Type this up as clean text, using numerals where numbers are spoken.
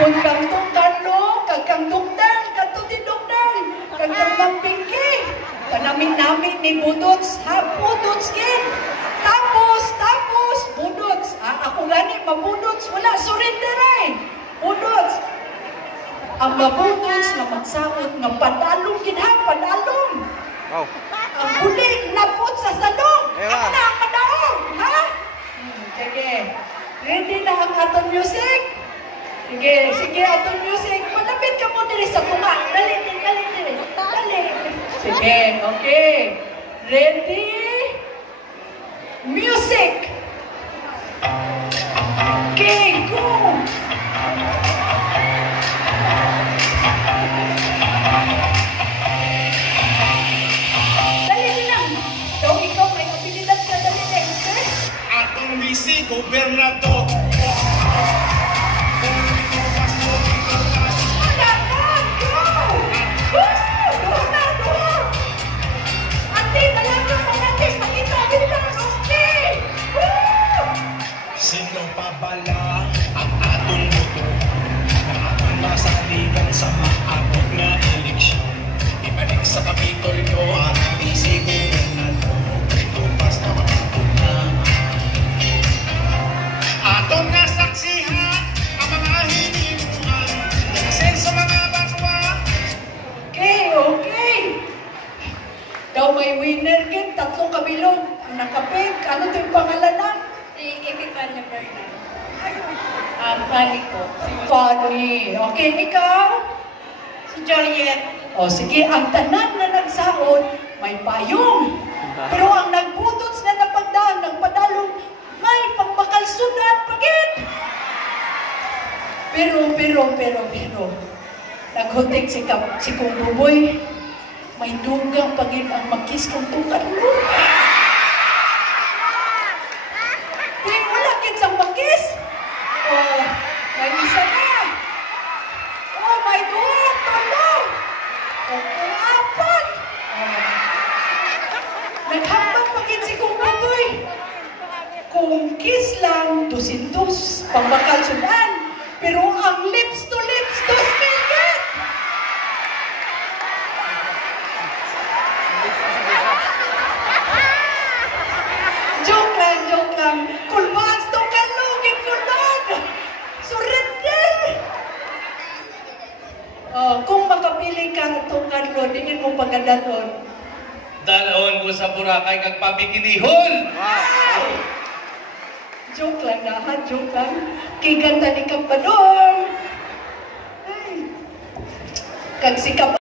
Kung kang tungkalo, kang dugdang, katutin dugdang, kang magpingki. Kanamin-namin ni Budots, ha? Budots gin. Tapos, Budots. Ako gani, mabudots. Wala, surrender ay. Budots. Ang mabudots na magsahot nga padalong gin ha, padalong. Wow. Ang bulig, napot sa salong. Ako na ang madaong, ha? Sige. Ready na ang atong music? Sige, atong music. Malapit ka mo dili sa tunga. Dali. Sige, okay. Ready? Music! Okay, go! Dali lang. Daw ikaw may abilidad ka, dali lang, okay? Atong misi, gobernador. Sino pabala ang atong boto na atong masaligan sa maabot na eleksyon? Ibalik sa Kapitolyo ang misi, gobernador. Tupas na makapuna. Atong nasaksihan ang mga hinimuan kasi sa mga bakwa. Okay. Daw may winner gid, tatlong kabilog. Ang nakapig, ano ito yung pangalan na? Si Epifania Bernal. Fanny ko. Si Fanny. Okay, ikaw? Si Juliet. O sige, ang tanan na nagsaon, may payong. Pero ang nagbutots na napagdaan ng padalong, may pagbakalsudan pagit. Pero, naghutik si Kung Buboy, may dugang pagit ang magkis kong tukan mo. Di mo lakit sa magkis? Oh, may isa na. Oh, may duha, tulong. Oh, kung apat. Oh. Naghambang pagit si Kung Buboy. Kung kiss lang, 200, pambakal sudan. Pero ang lips to lips, 2,000. Joke lang. Kulbaan to kalugin kulad. Surrender. Kung makapili ka na itong karlo, diin mo pagkadalon. Dalon ko sa Boracay kag pabikinihon. Wow. Joke lang na ha, joke lang. Kiganta ni Kampadong. Kag si